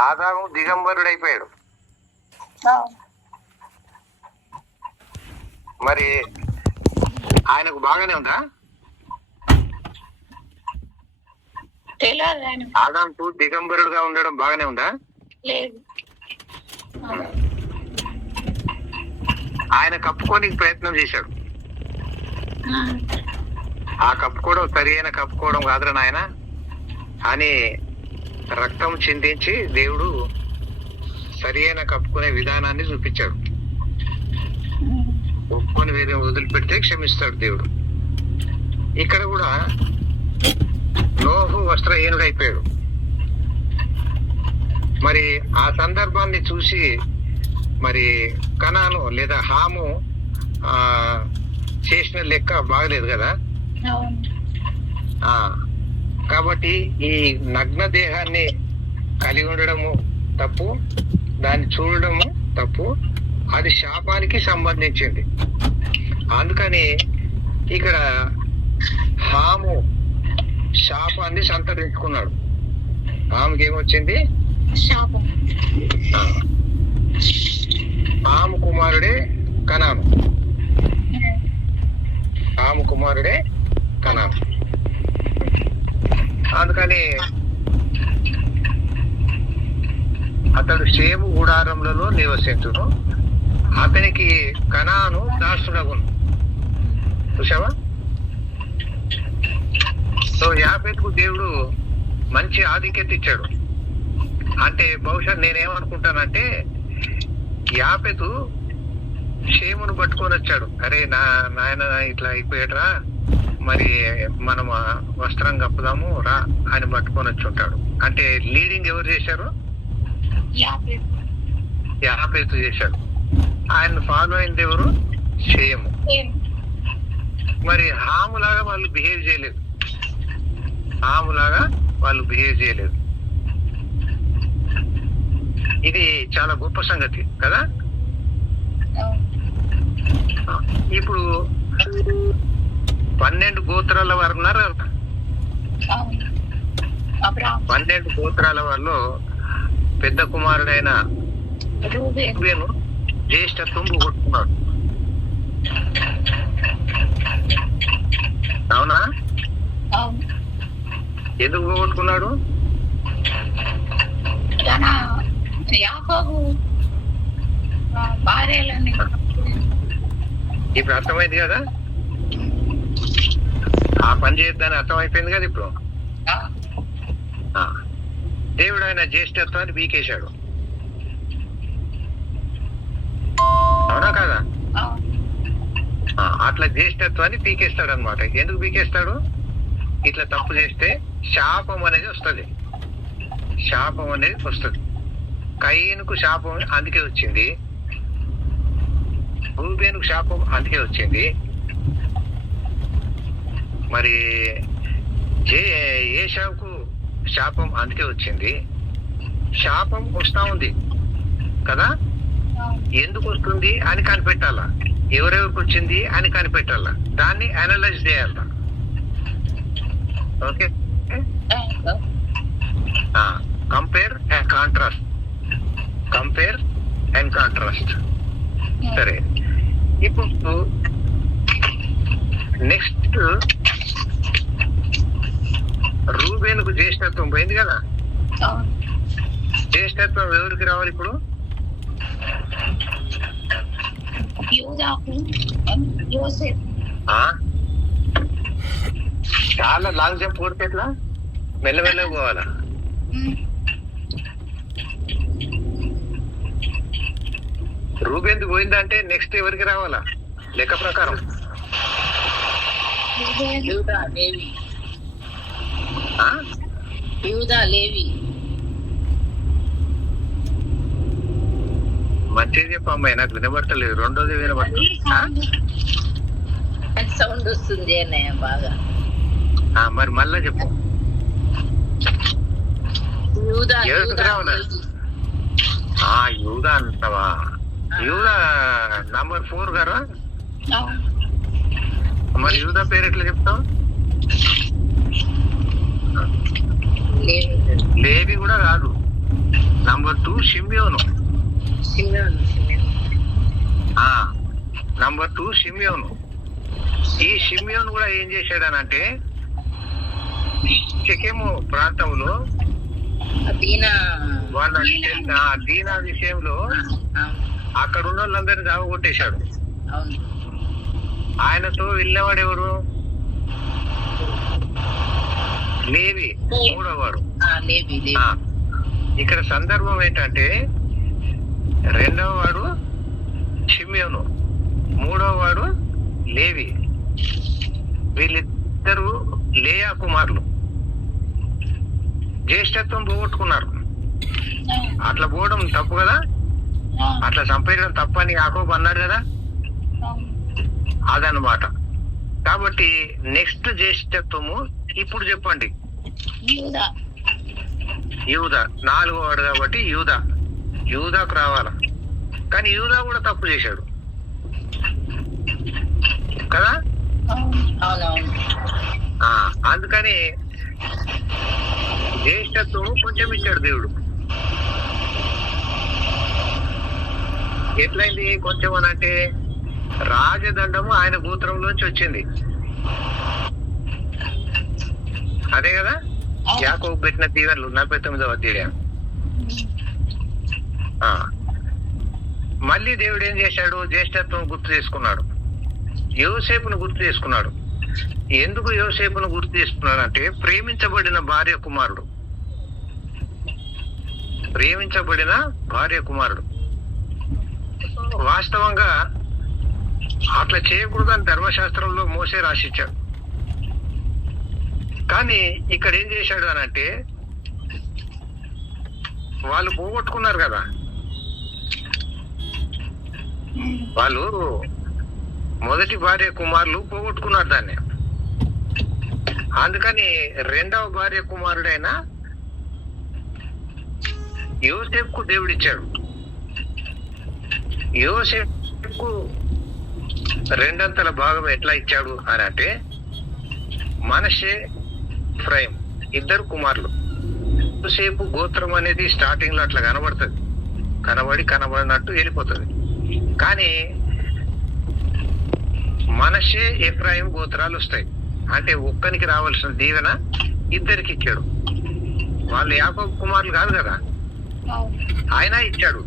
ఆదాము దిగంబరుడు అయిపోయాడు. మరి ఆయనకు బాగానే ఉందా? ఆదాంకు దిగంబరుడుగా ఉండడం బాగానే ఉందా? లేదు. ఆయన కప్పుకోనికి ప్రయత్నం చేశాడు. ఆ కప్పుకోవడం సరి అయిన కప్పుకోవడం కాదురా నాయన అని రక్తం చిందించి దేవుడు సరి అయిన కప్పుకునే విధానాన్ని చూపించాడు. ఒప్పుకొని వేరే వదిలిపెడితే క్షమిస్తాడు దేవుడు. ఇక్కడ కూడా నోహు వస్త్రహీనుడు అయిపోయాడు. మరి ఆ సందర్భాన్ని చూసి మరి కనాను లేదా హాము చేసిన లెక్క బాగలేదు కదా. కాబట్టి ఈ నగ్న దేహాన్ని కలిగి ఉండడము తప్పు, దాన్ని చూడడము తప్పు, అది శాపానికి సంబంధించింది. అందుకని ఇక్కడ హాము శాపాన్ని సంతరించుకున్నాడు. హాముకి ఏమొచ్చింది? శాపం. హాము కుమారుడే కనాను. హాము కుమారుడే కనాను. అందుకని అతడు షేము గుడారములలో నివసించును, అతనికి కనాను దాసుడగును. చూసావా? సో యాపెతుకు దేవుడు మంచి ఆధిక్యత ఇచ్చాడు. అంటే బహుశా నేనేమనుకుంటానంటే యాపెతు షేమును పట్టుకొని వచ్చాడు. అరే నాయన ఇట్లా అయిపోయాడురా, మరి మనం వస్త్రం కప్పుదాము రా అని పట్టుకొని వచ్చి ఉంటాడు. అంటే లీడింగ్ ఎవరు చేశారు? యాపెతు చేశాడు. ఆయన ఫాలో అయింది ఎవరు? షేము. మరి హాములాగా వాళ్ళు బిహేవ్ చేయలేదు. హాములాగా వాళ్ళు బిహేవ్ చేయలేదు. ఇది చాలా గొప్ప సంగతి కదా. ఇప్పుడు 12 గోత్రాల వారు ఉన్నారు కదా. 12 గోత్రాల వారిలో పెద్ద కుమారుడైన రూబేను జ్యేష్ఠత్వం పోగొట్టుకున్నాడు. అవునా? ఎందుకు పోగొట్టుకున్నాడు? ఇప్పుడు అర్థమైంది కదా, ఆ పని చేయొద్దని అర్థమైపోయింది కదా. ఇప్పుడు దేవుడు ఆయన జ్యేష్ఠత్వాన్ని పీకేశాడు. అవునా కదా? అట్లా జ్యేష్ఠత్వాన్ని పీకేస్తాడు అనమాట. ఎందుకు పీకేస్తాడు? ఇట్లా తప్పు చేస్తే శాపం అనేది వస్తుంది. శాపం అనేది వస్తుంది. కయీనుకు శాపం అందుకే వచ్చింది, రూబేనుకు శాపం అందుకే వచ్చింది. మరి ఏశావుకు శాపం అందుకే వచ్చింది. శాపం వస్తా ఉంది కదా, ఎందుకు వస్తుంది అని కనిపెట్టాలా, ఎవరెవరికి వచ్చింది అని కనిపెట్టాలా, దాన్ని అనలైజ్ చేయాల. Okay, compare and contrast. Compare and contrast. సరే, ఇప్పుడు నెక్స్ట్ రూబేనుకు జ్యేష్ఠత్వం పోయింది కదా. జ్యేష్ఠత్వం ఎవరికి రావాలి ఇప్పుడు? చాలా లాంగ్ జంప్ కొడితే ఎట్లా? మెల్లమెల్లగా పోవాలా? రూబేందుకు పోయిందంటే నెక్స్ట్ ఎవరికి రావాలా లెక్క ప్రకారం? మంచిగా చెప్పు అమ్మాయి, నాకు వినబడతలేదు. రెండోది వినబడుతుంది. సౌండ్ వస్తుంది బాగా. మరి మళ్ళా చెప్పు. ఎవరికి రావాలా? యూదా అంటావా? యూదా నంబర్ 4 గారా? మరి యూదా పేరు ఎట్లా చెప్తావు? లేవి కూడా కాదు. నంబర్ 2 షిమ్యోను. నంబర్ 2 షిమ్యోను. ఈ షిమ్యోను కూడా ఏం చేశాడనంటే, షెకెము ప్రాంతంలో వాళ్ళ దీనా విషయంలో అక్కడ ఉన్న వాళ్ళందరినీ దావగొట్టేశాడు. ఆయనతో వెళ్ళినవాడు ఎవరు? లేవి, మూడోవాడు. ఇక్కడ సందర్భం ఏంటంటే, రెండవ వాడు షిమ్యోను, మూడవ వాడు లేవి. వీళ్ళిద్దరు లేయా కుమారులు. జ్యేష్ఠత్వం పోగొట్టుకున్నారు. అట్లా పోవడం తప్పు కదా, అట్లా చంపేయడం తప్పు అని యాకోబు అన్నాడు కదా. అదనమాట. కాబట్టి నెక్స్ట్ జ్యేష్ఠత్వము ఇప్పుడు చెప్పండి. యూదా 4వ వాడు కాబట్టి యూదాకు రావాల. కానీ యూదా కూడా తప్పు చేశాడు కదా. అందుకని జ్యేష్ఠత్వం కొంచెం ఇచ్చాడు దేవుడు. ఎట్లయింది కొంచెం అని అంటే, రాజదండము ఆయన గోత్రంలోంచి వచ్చింది. అదే కదా యాకోబు పెట్టిన దీవెనలు 49వ అధ్యాయం. మళ్ళీ దేవుడు ఏం చేశాడు? జ్యేష్ఠత్వం గుర్తు చేసుకున్నాడు. యోసేపును గుర్తు చేసుకున్నాడు. ఎందుకు యోసేపును గుర్తు చేసుకున్నాడు అంటే, ప్రేమించబడిన భార్య కుమారుడు. ప్రేమించబడిన భార్య కుమారుడు. వాస్తవంగా అట్లా చేయకూడదని ధర్మశాస్త్రంలో మోసే రాసిచ్చాడు. కానీ ఇక్కడ ఏం చేశాడు అని అంటే, వాళ్ళు పోగొట్టుకున్నారు కదా. వాళ్ళు మొదటి భార్య కుమారులు పోగొట్టుకున్నారు దాన్ని. అందుకని రెండవ భార్య కుమారుడైన యోసేపుకు దేవుడిచ్చాడు. యోసేపుకు రెండంతల భాగం ఎట్లా ఇచ్చాడు అని అంటే, మనషే ఎఫ్రాయిం ఇద్దరు కుమారులు. యోసేపు గోత్రం అనేది స్టార్టింగ్ లో అట్లా కనబడుతుంది, కనబడినట్టు వెళ్ళిపోతుంది. కానీ మనషే ఎఫ్రాయిం గోత్రాలు వస్తాయి. అంటే ఒక్కనికి రావాల్సిన దీవెన ఇద్దరికి ఇచ్చాడు. వాళ్ళు యాకోబు కుమారులు కాదు కదా, ఆయన ఇచ్చాడు.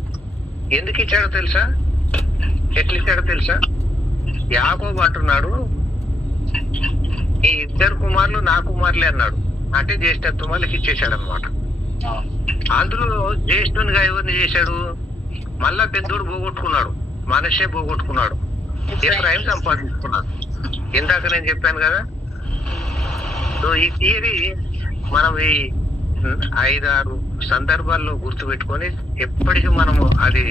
ఎందుకు ఇచ్చాడో తెలుసా? ఎట్లా ఇచ్చాడో తెలుసా? యాకోబు అంటున్నాడు, ఈ ఇద్దరు కుమారులు నా కుమారులే అన్నాడు. అంటే జ్యేష్ఠత్వం వాళ్ళకి ఇచ్చేశాడు అనమాట. అందులో జ్యేష్ఠునిగా ఎవరిని చేశాడు? మళ్ళా పెద్దోడు పోగొట్టుకున్నాడు, మనషే పోగొట్టుకున్నాడు, ఎఫ్రాయిం సంపాదించుకున్నాడు. ఇందాక నేను చెప్పాను కదా. సో ఈ థియరీ మనం ఈ 5-6 సందర్భాల్లో గుర్తుపెట్టుకొని ఎప్పటికీ మనము అది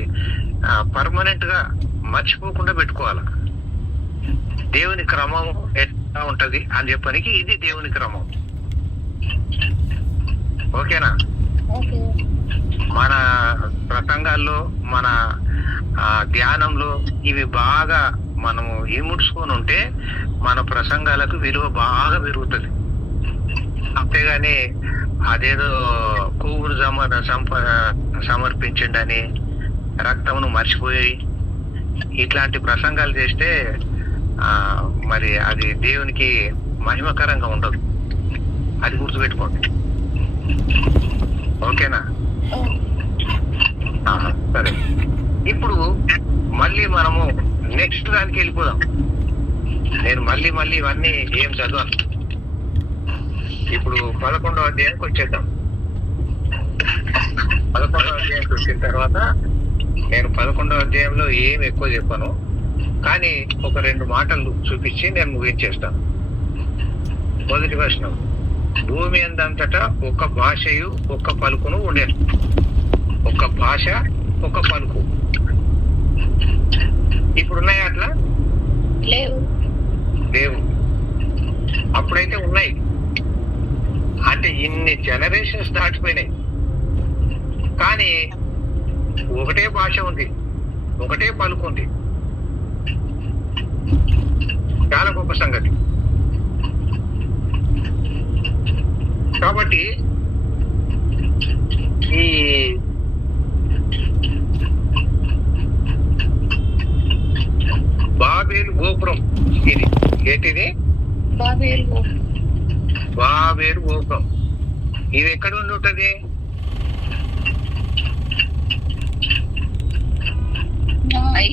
పర్మనెంట్ గా మర్చిపోకుండా పెట్టుకోవాలి. దేవుని క్రమం ఎట్లా ఉంటది అని చెప్పడానికి ఇది దేవుని క్రమం. ఓకేనా? మన ప్రసంగాల్లో, మన ధ్యానంలో ఇవి బాగా మనము ఇముడ్చుకొని ఉంటే మన ప్రసంగాలకు విలువ బాగా పెరుగుతుంది. అంతేగాని అదేదో కొవ్వును సమర్పించండి, రక్తమును మర్చిపోయి ఇట్లాంటి ప్రసంగాలు చేస్తే మరి అది దేవునికి మహిమకరంగా ఉండదు. అది గుర్తుపెట్టుకోండి. ఓకేనా? సరే, ఇప్పుడు మళ్ళీ మనము నెక్స్ట్ దానికి వెళ్ళిపోదాం. నేను మళ్ళీ ఇవన్నీ ఏం చదవను. ఇప్పుడు 11వ అధ్యాయానికి వచ్చేద్దాం. 11వ అధ్యాయానికి వచ్చిన తర్వాత నేను 11వ అధ్యాయంలో ఏం ఎక్కువ చెప్పను, కానీ ఒక 2 మాటలు చూపించి నేను ముగించేస్తాను. మొదటి వచనం, భూమి అందంతటా ఒక భాషయు ఒక పలుకును ఉండేది. ఒక భాష ఒక పలుకు. ఇప్పుడున్నాయి అట్లా? లేవు. అప్పుడైతే ఉన్నాయి. అంటే ఇన్ని జనరేషన్స్ దాటిపోయినాయి, కానీ ఒకటే భాష ఉంది, ఒకటే పలుకు ఉంది. చాలా గొప్ప సంగతి. కాబట్టి ఈ బాబేలు గోపురం, ఇది ఏంటిది? బాబేలు గోపురం. ఇది ఎక్కడ ఉండి ఉంటది?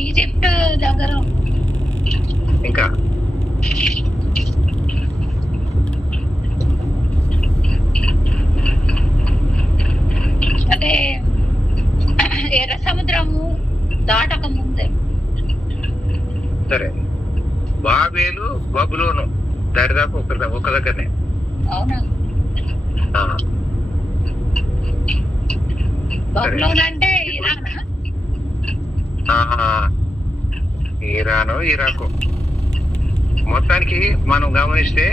ఈజిప్ట్ దగ్గర. ఇంకా అంటే ఎర్ర సముద్రము దాటక ముందే. సరే, బాబేలు బబులోను దరిదాపు ఒక దగ్గరనే. అవునా? బబులోన్ అంటే ఇరాను, ఇరాకు. మొత్తానికి మనం గమనిస్తే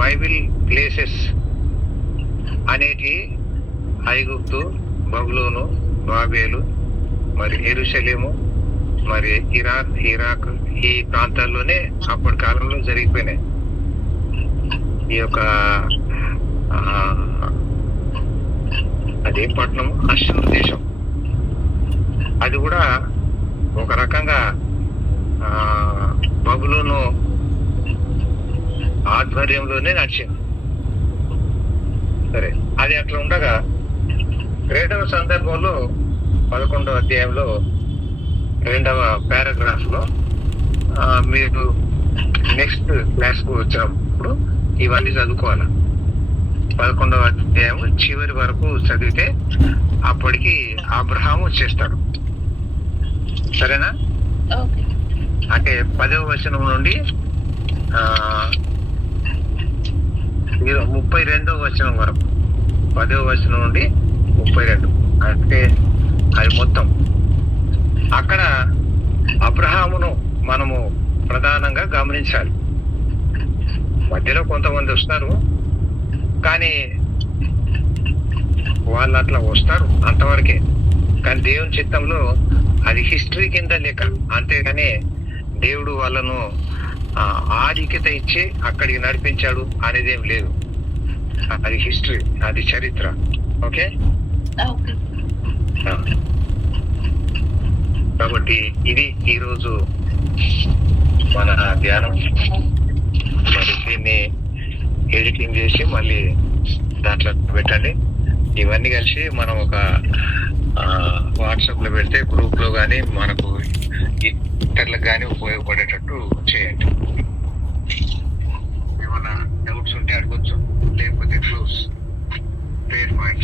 బైబిల్ ప్లేసెస్ అనేటి ఐగుప్తు, బబులోను, బాబేలు, మరి యెరూషలేము, మరి ఇరాన్, ఇరాక్, ఈ ప్రాంతాల్లోనే అప్పటి కాలంలో జరిగిపోయినాయి. ఈ యొక్క అదే పట్టణం అశ్షూరు దేశం. అది కూడా ఒక రకంగా బబులోను ఆధ్వర్యంలోనే నడిచింది. సరే, అది అట్లా ఉండగా 2వ సందర్భంలో 11వ అధ్యాయంలో 2వ పారాగ్రాఫ్ లో మీరు నెక్స్ట్ క్లాస్ కు వచ్చినప్పుడు ఇవన్నీ చదువుకోవాలి. 11వ అధ్యాయం చివరి వరకు చదివితే అప్పటికి అబ్రహాము వచ్చేస్తాడు. సరేనా? అంటే 10వ వచనం నుండి 32వ వచనం వరకు, 10వ వచనం నుండి 32, అంటే అది మొత్తం. అక్కడ అబ్రహామును మనము ప్రధానంగా గమనించాలి. మధ్యలో కొంతమంది వస్తారు, కానీ వాళ్ళు అట్లా వస్తారు అంతవరకే. కానీ దేవుని చిత్తంలో అది హిస్టరీ కింద లెక్క, అంతేగాని దేవుడు వాళ్ళను ఆధిక్యత ఇచ్చి అక్కడికి నడిపించాడు అనేది ఏం లేదు. అది హిస్టరీ, అది చరిత్ర. ఓకే, కాబట్టి ఇది ఈరోజు మన ధ్యానం. మరి దీన్ని ఎడిటింగ్ చేసి మళ్ళీ దాంట్లో పెట్టండి. ఇవన్నీ కలిసి మనం ఒక వాట్సాప్ లో పెడితే గ్రూప్ లో కానీ మనకు ఇతరులకు కానీ ఉపయోగపడేటట్టు చేయండి. ఏమైనా డౌట్స్ ఉంటే అడగొచ్చు, లేకపోతే క్లోజ్ ప్రేయర్ పాయింట్స్.